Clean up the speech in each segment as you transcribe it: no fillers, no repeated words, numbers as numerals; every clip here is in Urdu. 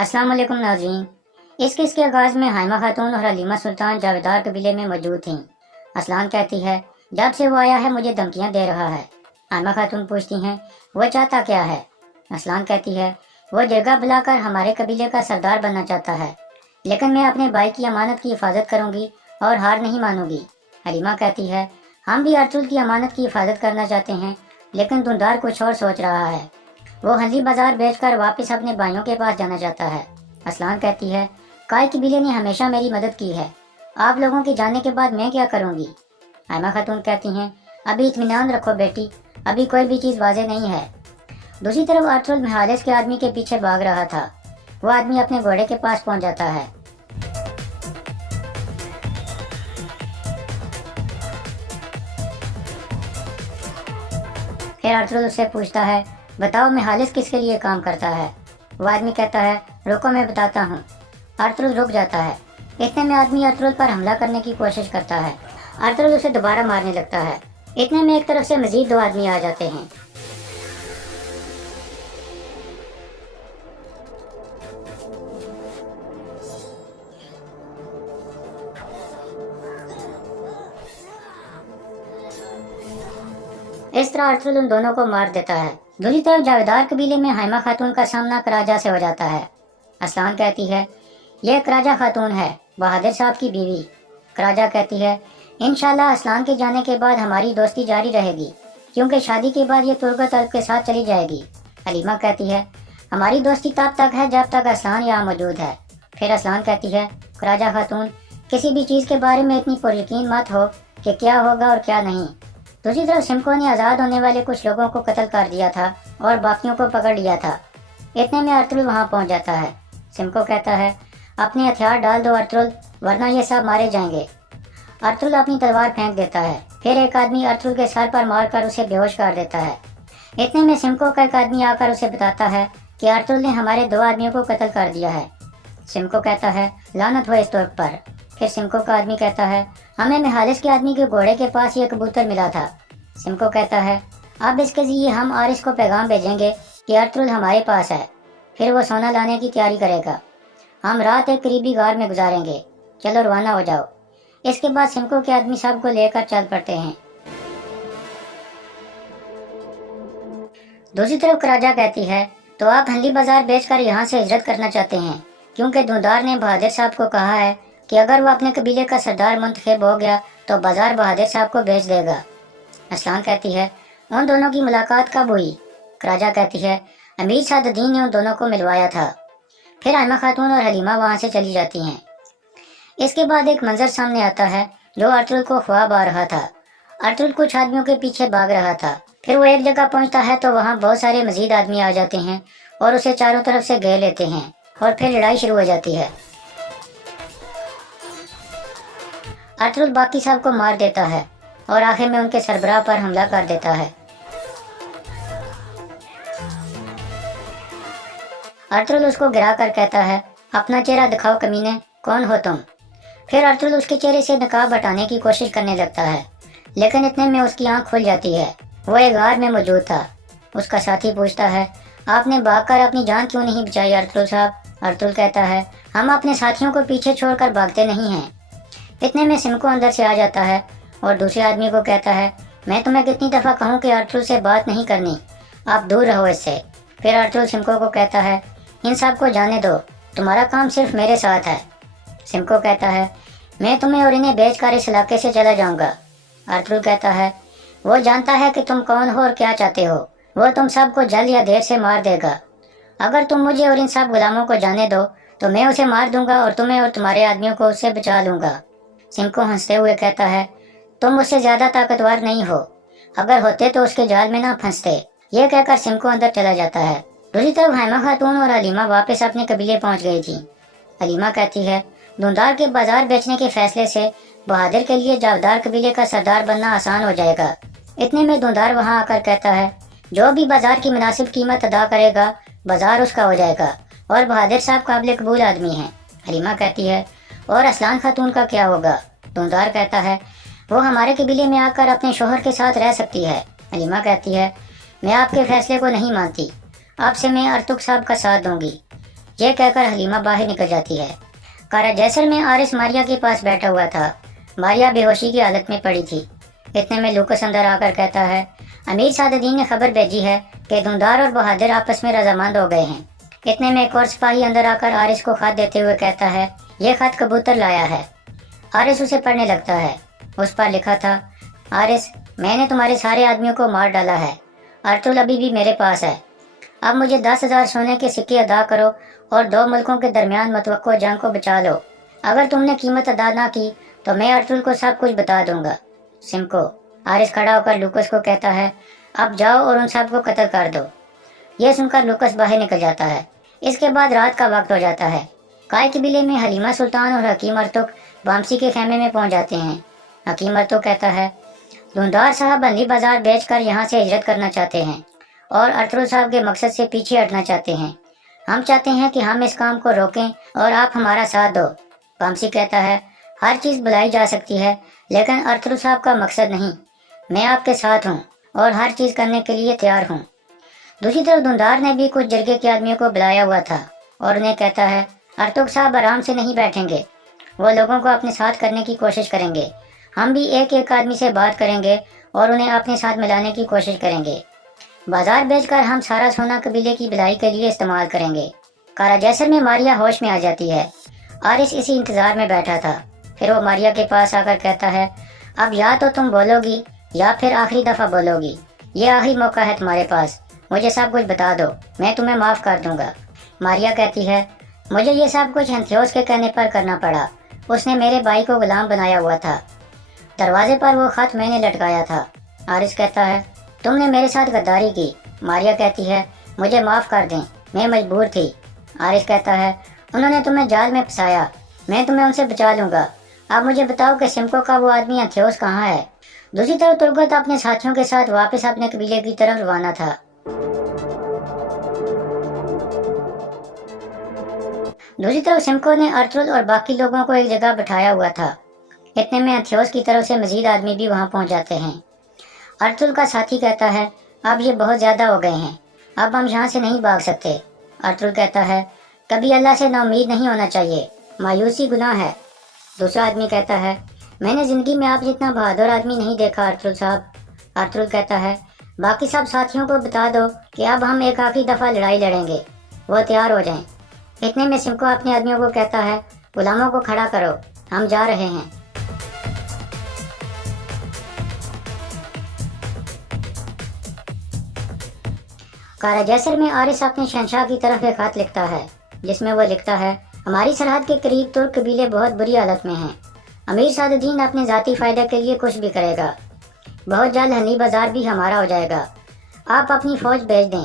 السلام علیکم ناظرین۔ اس قصے کے آغاز میں حائمہ خاتون اور حلیمہ سلطان جاویدار قبیلے میں موجود تھیں۔ اسلان کہتی ہے جب سے وہ آیا ہے مجھے دھمکیاں دے رہا ہے۔ حائمہ خاتون پوچھتی ہیں وہ چاہتا کیا ہے؟ اسلان کہتی ہے وہ جرگہ بلا کر ہمارے قبیلے کا سردار بننا چاہتا ہے، لیکن میں اپنے بھائی کی امانت کی حفاظت کروں گی اور ہار نہیں مانوں گی۔ حلیمہ کہتی ہے ہم بھی ارطغرل کی امانت کی حفاظت کرنا چاہتے ہیں، لیکن دھندار کچھ اور سوچ رہا ہے۔ وہ ہنزی بازار بیچ کر واپس اپنے بھائیوں کے پاس جانا چاہتا ہے۔ اسلان کہتی ہے کائی قبیلے نے ہمیشہ میری مدد کی ہے، آپ لوگوں کے جانے کے بعد میں کیا کروں گی؟ حائمہ خاتون کہتی ہیں ابھی اطمینان رکھو بیٹی، ابھی کوئی بھی چیز واضح نہیں ہے۔ دوسری طرف ارطغرل محالث کے آدمی کے پیچھے بھاگ رہا تھا۔ وہ آدمی اپنے گھوڑے کے پاس پہنچ جاتا ہے۔ پھر ارطغرل اس سے پوچھتا ہے بتاؤ محالث کس کے لیے کام کرتا ہے؟ وہ آدمی کہتا ہے رکو میں بتاتا ہوں۔ ارطغرل رک جاتا ہے۔ اتنے میں آدمی ارطغرل پر حملہ کرنے کی کوشش کرتا ہے۔ ارطغرل اسے دوبارہ مارنے لگتا ہے۔ اتنے میں ایک طرف سے مزید 2 آدمی آ جاتے ہیں۔ اس طرح ارطغرل ان دونوں کو مار دیتا ہے۔ دوسری طرف جاویدار قبیلے میں حائمہ خاتون کا سامنا کراجہ سے ہو جاتا ہے۔ اسلان کہتی ہے یہ کراجہ خاتون ہے، بہادر صاحب کی بیوی۔ کراجہ کہتی ہے انشاءاللہ اسلان کے جانے کے بعد ہماری دوستی جاری رہے گی، کیونکہ شادی کے بعد یہ تربت طلب کے ساتھ چلی جائے گی۔ حلیمہ کہتی ہے ہماری دوستی تب تک ہے جب تک اسلان یہاں موجود ہے۔ پھر اسلان کہتی ہے کراجہ خاتون کسی بھی چیز کے بارے میں اتنی پر یقین مت ہو کہ کیا ہوگا اور کیا نہیں۔ دوسری طرف سمکو نے آزاد ہونے والے کچھ لوگوں کو قتل کر دیا تھا اور باقیوں کو پکڑ لیا تھا۔ اتنے میں ارطغرل وہاں پہنچ جاتا ہے۔ سمکو کہتا ہے اپنے ہتھیار ڈال دو ارطغرل، ورنہ یہ سب مارے جائیں گے۔ ارطغرل اپنی تلوار پھینک دیتا ہے۔ پھر ایک آدمی ارطغرل کے سر پر مار کر اسے بے ہوش کر دیتا ہے۔ اتنے میں سمکو کا ایک آدمی آ کر اسے بتاتا ہے کہ ارطغرل نے ہمارے 2 آدمیوں کو قتل کر دیا ہے۔ سمکو کہتا ہے لعنت ہو اس ترک پر۔ پھر سمکو کا آدمی کہتا ہے ہمیں محالث کے آدمی کے گھوڑے کے پاس یہ کبوتر ملا تھا۔ سمکو کہتا ہے اب اس کے ذریعے ہم آرس کو پیغام بھیجیں گے کہ ارطغرل ہمارے پاس ہے، پھر وہ سونا لانے کی تیاری کرے گا۔ ہم رات ایک قریبی غار میں گزاریں گے، چلو روانہ ہو جاؤ۔ اس کے بعد سمکو کے آدمی سب کو لے کر چل پڑتے ہیں۔ دوسری طرف کراجہ کہتی ہے تو آپ ہنلی بازار بیچ کر یہاں سے ہجرت کرنا چاہتے ہیں، کیونکہ دھندار نے بہادر صاحب کو کہا ہے کہ اگر وہ اپنے قبیلے کا سردار منتخب ہو گیا تو بازار بہادر صاحب کو بیچ دے گا۔ اسلان کہتی ہے ان دونوں کی ملاقات کب ہوئی؟ کراجہ کہتی ہے امیر سعد الدین نے ان دونوں کو ملوایا تھا۔ پھر حائمہ خاتون اور حلیمہ وہاں سے چلی جاتی ہیں۔ اس کے بعد ایک منظر سامنے آتا ہے جو ارطغرل کو خواب آ رہا تھا۔ ارطغرل کچھ آدمیوں کے پیچھے بھاگ رہا تھا۔ پھر وہ ایک جگہ پہنچتا ہے تو وہاں بہت سارے مزید آدمی آ جاتے ہیں اور اسے چاروں طرف سے گھیر لیتے ہیں، اور پھر لڑائی شروع ہو جاتی ہے۔ ارطغرل باقی سب کو مار دیتا ہے اور آخر میں ان کے سربراہ پر حملہ کر دیتا ہے۔ ارطغرل اس کو گرا کر کہتا ہے اپنا چہرہ دکھاؤ کمینے، کون ہو تم؟ پھر ارطغرل اس کے چہرے سے نقاب ہٹانے کی کوشش کرنے لگتا ہے، لیکن اتنے میں اس کی آنکھ کھل جاتی ہے۔ وہ ایک غار میں موجود تھا۔ اس کا ساتھی پوچھتا ہے آپ نے بھاگ کر اپنی جان کیوں نہیں بچائی ارطغرل صاحب؟ ارطغرل کہتا ہے ہم اپنے ساتھیوں کو پیچھے چھوڑ کر بھاگتے نہیں ہیں۔ اتنے میں سمکو اندر سے آ جاتا ہے اور دوسرے آدمی کو کہتا ہے میں تمہیں کتنی دفعہ کہوں کہ ارطغرل سے بات نہیں کرنی، آپ دور رہو اس سے۔ پھر ارطغرل سمکو کو کہتا ہے ان سب کو جانے دو، تمہارا کام صرف میرے ساتھ ہے۔ سمکو کہتا ہے میں تمہیں اور انہیں بیچ کر اس علاقے سے چلا جاؤں گا۔ ارطغرل کہتا ہے وہ جانتا ہے کہ تم کون ہو اور کیا چاہتے ہو، وہ تم سب کو جلد یا دیر سے مار دے گا۔ اگر تم مجھے اور ان سب غلاموں کو جانے دو تو میں اسے مار دوں گا اور تمہیں اور تمہارے آدمیوں کو اس سے بچا لوں گا۔ سمکو ہنستے ہوئے کہتا ہے تم اس سے زیادہ طاقتور نہیں ہو، اگر ہوتے تو اس کے جال میں نہ پھنستے۔ یہ کہہ کر سمکو اندر چلا جاتا ہے۔ دوسری طرف حائمہ خاتون اور حلیمہ واپس اپنے قبیلے پہنچ گئی تھی۔ حلیمہ کہتی ہے دھندار کے بازار بیچنے کے فیصلے سے بہادر کے لیے جاویدار قبیلے کا سردار بننا آسان ہو جائے گا۔ اتنے میں دھندار وہاں آ کر کہتا ہے جو بھی بازار کی مناسب قیمت ادا کرے گا بازار اس کا ہو جائے گا، اور بہادر صاحب قابل قبول آدمی ہیں۔ حلیمہ کہتی ہے اور اسلان خاتون کا کیا ہوگا؟ دھندار کہتا ہے وہ ہمارے قبیلے میں آ کر اپنے شوہر کے ساتھ رہ سکتی ہے۔ حلیمہ کہتی ہے میں آپ کے فیصلے کو نہیں مانتی، آپ سے میں ارطغرل صاحب کا ساتھ دوں گی۔ یہ کہہ کر حلیمہ باہر نکل جاتی ہے۔ قلعہ جیسر میں عارض ماریا کے پاس بیٹھا ہوا تھا۔ ماریا بے ہوشی کی حالت میں پڑی تھی۔ اتنے میں لوکس اندر آ کر کہتا ہے، امیر سعد الدین نے خبر بھیجی ہے کہ دھندار اور بہادر آپس میں رضامند ہو گئے ہیں۔ اتنے میں ایک اور سپاہی اندر آ کر عارض کو خط دیتے ہوئے کہتا ہے، یہ خط کبوتر لایا ہے۔ عارض اسے پڑھنے لگتا ہے۔ اس پر لکھا تھا، عارض، میں نے تمہارے سارے آدمیوں کو مار ڈالا ہے۔ ارطغرل ابھی بھی میرے پاس ہے۔ اب مجھے 10,000 سونے کے سکے ادا کرو اور 2 ملکوں کے درمیان متوقع جنگ کو بچا لو۔ اگر تم نے قیمت ادا نہ کی تو میں ارطغرل کو سب کچھ بتا دوں گا۔ سمکو۔ عارض کھڑا ہو کر لوکس کو کہتا ہے، اب جاؤ اور ان سب کو قتل کر دو۔ یہ سن کر لوکس باہر نکل جاتا ہے۔ اس کے بعد رات کا وقت ہو جاتا ہے۔ قائے قبیلے میں حلیمہ سلطان اور حکیم ارطغرل بامسی کے خیمے میں پہنچ جاتے ہیں۔ حکیم ارطغرل کہتا ہے، دھندار صاحب بندی بازار بیچ کر یہاں سے ہجرت کرنا چاہتے ہیں اور ارطغرل صاحب کے مقصد سے پیچھے ہٹنا چاہتے ہیں۔ ہم چاہتے ہیں کہ ہم اس کام کو روکیں اور آپ ہمارا ساتھ دو۔ بامسی کہتا ہے، ہر چیز بلائی جا سکتی ہے لیکن ارطغرل صاحب کا مقصد نہیں۔ میں آپ کے ساتھ ہوں اور ہر چیز کرنے کے لیے تیار ہوں۔ دوسری طرف دھندار نے بھی کچھ جرگے کے آدمیوں کو بلایا ہوا تھا اور انہیں کہتا ہے، ارطغرل صاحب آرام سے نہیں بیٹھیں گے، وہ لوگوں کو اپنے ساتھ کرنے کی کوشش کریں گے۔ ہم بھی ایک ایک آدمی سے بات کریں گے اور انہیں اپنے ساتھ ملانے کی کوشش کریں گے۔ بازار بیچ کر ہم سارا سونا قبیلے کی بھلائی کے لیے استعمال کریں گے۔ قلعہ جیسر میں ماریا ہوش میں آ جاتی ہے۔ عارض اسی انتظار میں بیٹھا تھا۔ پھر وہ ماریا کے پاس آ کر کہتا ہے، اب یا تو تم بولو گی یا پھر آخری دفعہ بولو گی۔ یہ آخری موقع ہے تمہارے پاس، مجھے سب کچھ بتا دو، میں تمہیں معاف کر دوں گا۔ ماریا کہتی ہے، مجھے یہ سب کچھ انتھیوس کے کہنے پر کرنا پڑا، اس نے میرے بھائی کو غلام بنایا ہوا تھا، دروازے پر وہ خط میں نے لٹکایا تھا۔ عارض کہتا ہے، تم نے میرے ساتھ غداری کی۔ ماریا کہتی ہے، مجھے معاف کر دیں، میں مجبور تھی۔ عارض کہتا ہے، انہوں نے تمہیں جال میں پھنسایا، میں تمہیں ان سے بچا لوں گا۔ اب مجھے بتاؤ کہ سمکو کا وہ آدمی انتھیوس کہاں ہے؟ دوسری طرف ترگت اپنے ساتھیوں کے ساتھ واپس اپنے قبیلے کی طرف روانہ تھا۔ دوسری طرف سمکو نے ارطغرل اور باقی لوگوں کو ایک جگہ بٹھایا ہوا تھا۔ اتنے میں انتھیوس کی طرف سے مزید آدمی بھی وہاں پہنچ جاتے ہیں۔ ارطغرل کا ساتھی کہتا ہے، اب یہ بہت زیادہ ہو گئے ہیں، اب ہم یہاں سے نہیں بھاگ سکتے۔ ارطغرل کہتا ہے، کبھی اللہ سے نا امید نہیں ہونا چاہیے، مایوسی گناہ ہے۔ دوسرا آدمی کہتا ہے، میں نے زندگی میں آپ جتنا بہادر آدمی نہیں دیکھا ارطغرل صاحب۔ ارطغرل کہتا ہے، باقی سب ساتھیوں کو بتا دو کہ اب ہم ایک آخری دفعہ لڑائی لڑیں گے، وہ تیار ہو جائیں۔ اتنے میں سمکو اپنے آدمیوں کو کہتا ہے، غلاموں کو کھڑا کرو، ہم جا رہے ہیں۔ قلعہ جیسر میں عارض اپنے شہنشاہ کی طرف ایک خط لکھتا ہے جس میں وہ لکھتا ہے، ہماری سرحد کے قریب ترک قبیلے بہت بری حالت میں ہیں، امیر سعد الدین اپنے ذاتی فائدہ کے لیے کچھ بھی کرے گا، بہت جلد ہنی بازار بھی ہمارا ہو جائے گا، آپ اپنی فوج بھیج دیں۔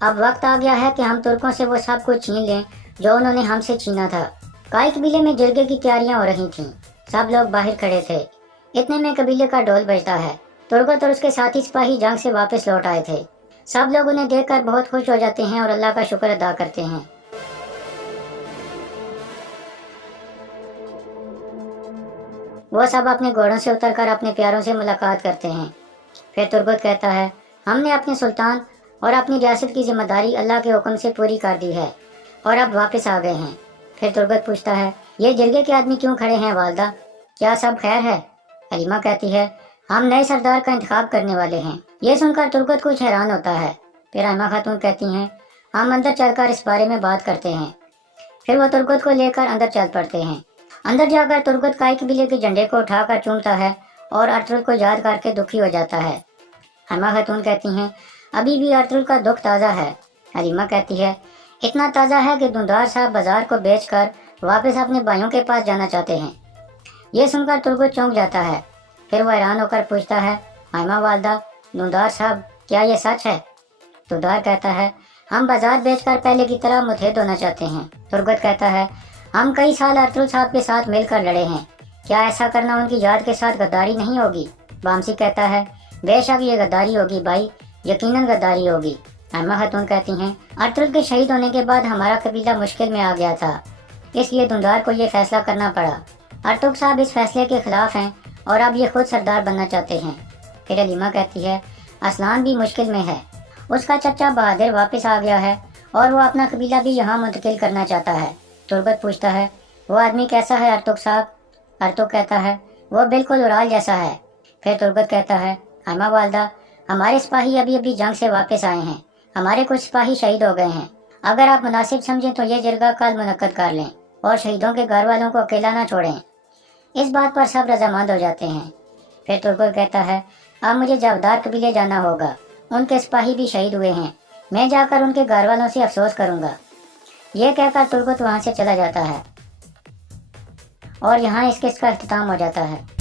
اب وقت آ گیا ہے کہ ہم ترکوں سے وہ سب کچھ چھین لیں جو انہوں نے ہم سے چھینا تھا۔ قائے قبیلے میں جرگے کی تیاریاں ہو رہی تھیں، سب لوگ باہر کھڑے تھے۔ اتنے میں قبیلے کا ڈھول بجتا ہے۔ ترگت اور اس کے ساتھی سپاہی جنگ سے واپس لوٹ آئے تھے۔ سب لوگ انہیں دیکھ کر بہت خوش ہو جاتے ہیں اور اللہ کا شکر ادا کرتے ہیں۔ وہ سب اپنے گھوڑوں سے اتر کر اپنے پیاروں سے ملاقات کرتے ہیں۔ پھر ترگت کہتا ہے، ہم نے اپنے سلطان اور اپنی ریاست کی ذمہ داری اللہ کے حکم سے پوری کر دی ہے اور اب واپس آ گئے ہیں۔ پھر ترگت پوچھتا ہے، یہ جرگے کے آدمی کیوں کھڑے ہیں والدہ؟ کیا سب خیر ہے؟ حلیمہ کہتی ہے، ہم نئے سردار کا انتخاب کرنے والے ہیں۔ یہ سن کر ترگت کچھ حیران ہوتا ہے۔ پھر حلیمہ خاتون کہتی ہیں، ہم اندر چل کر اس بارے میں بات کرتے ہیں۔ پھر وہ ترگت کو لے کر اندر چل پڑتے ہیں۔ اندر جا کر ترگت قائے قبیلے کے جھنڈے کو اٹھا کر چومتا ہے اور ارطغرل کو یاد کر کے دکھی ہو جاتا ہے۔ حلیمہ خاتون کہتی ہیں، ابھی بھی ارطغرل کا دکھ تازہ ہے۔ حلیمہ کہتی ہے، اتنا تازہ ہے کہ دھندار صاحب بازار کو بیچ کر واپس اپنے بھائیوں کے پاس جانا چاہتے ہیں۔ یہ سن کر ترگت چونک جاتا ہے۔ پھر وہ حیران ہو کر پوچھتا ہے، حلیمہ والدہ، دھندار صاحب، کیا یہ سچ ہے؟ دھندار کہتا ہے، ہم بازار بیچ کر پہلے کی طرح متحد ہونا چاہتے ہیں۔ ترگت کہتا ہے، ہم کئی سال ارطغرل صاحب کے ساتھ مل کر لڑے ہیں، کیا ایسا کرنا ان کی یاد کے ساتھ غداری نہیں ہوگی؟ بامسی کہتا ہے، بے شک یہ غداری ہوگی بھائی، یقیناً غداری ہوگی۔ حلیمہ خاتون کہتی ہیں، ارطغرل کے شہید ہونے کے بعد ہمارا قبیلہ مشکل میں آ گیا تھا، اس لیے دھندار کو یہ فیصلہ کرنا پڑا۔ ارطغرل صاحب اس فیصلے کے خلاف ہیں اور اب یہ خود سردار بننا چاہتے ہیں۔ پھر حلیمہ کہتی ہے، اسلان بھی مشکل میں ہے، اس کا چچا بہادر واپس آ گیا ہے اور وہ اپنا قبیلہ بھی یہاں منتقل کرنا چاہتا ہے۔ تربت پوچھتا ہے وہ آدمی کیسا ہے ارتک صاحب؟ ارتک کہتا ہے وہ بالکل اورال جیسا ہے۔ پھر تربت کہتا ہے اماں والدہ، ہمارے سپاہی ابھی جنگ سے واپس آئے ہیں، ہمارے کچھ سپاہی شہید ہو گئے ہیں، اگر آپ مناسب سمجھیں تو یہ جرگہ کل منعقد کر لیں اور شہیدوں کے گھر والوں کو اکیلا نہ چھوڑیں۔ اس بات پر سب رضامند ہو جاتے ہیں۔ پھر تربت کہتا ہے اب مجھے جاودار قبیلے جانا ہوگا، ان کے سپاہی بھی شہید ہوئے ہیں، میں جا کر ان کے گھر والوں سے افسوس کروں گا۔ یہ کہہ کر تربت وہاں سے چلا جاتا ہے اور یہاں اس قسط کا اختتام ہو جاتا ہے۔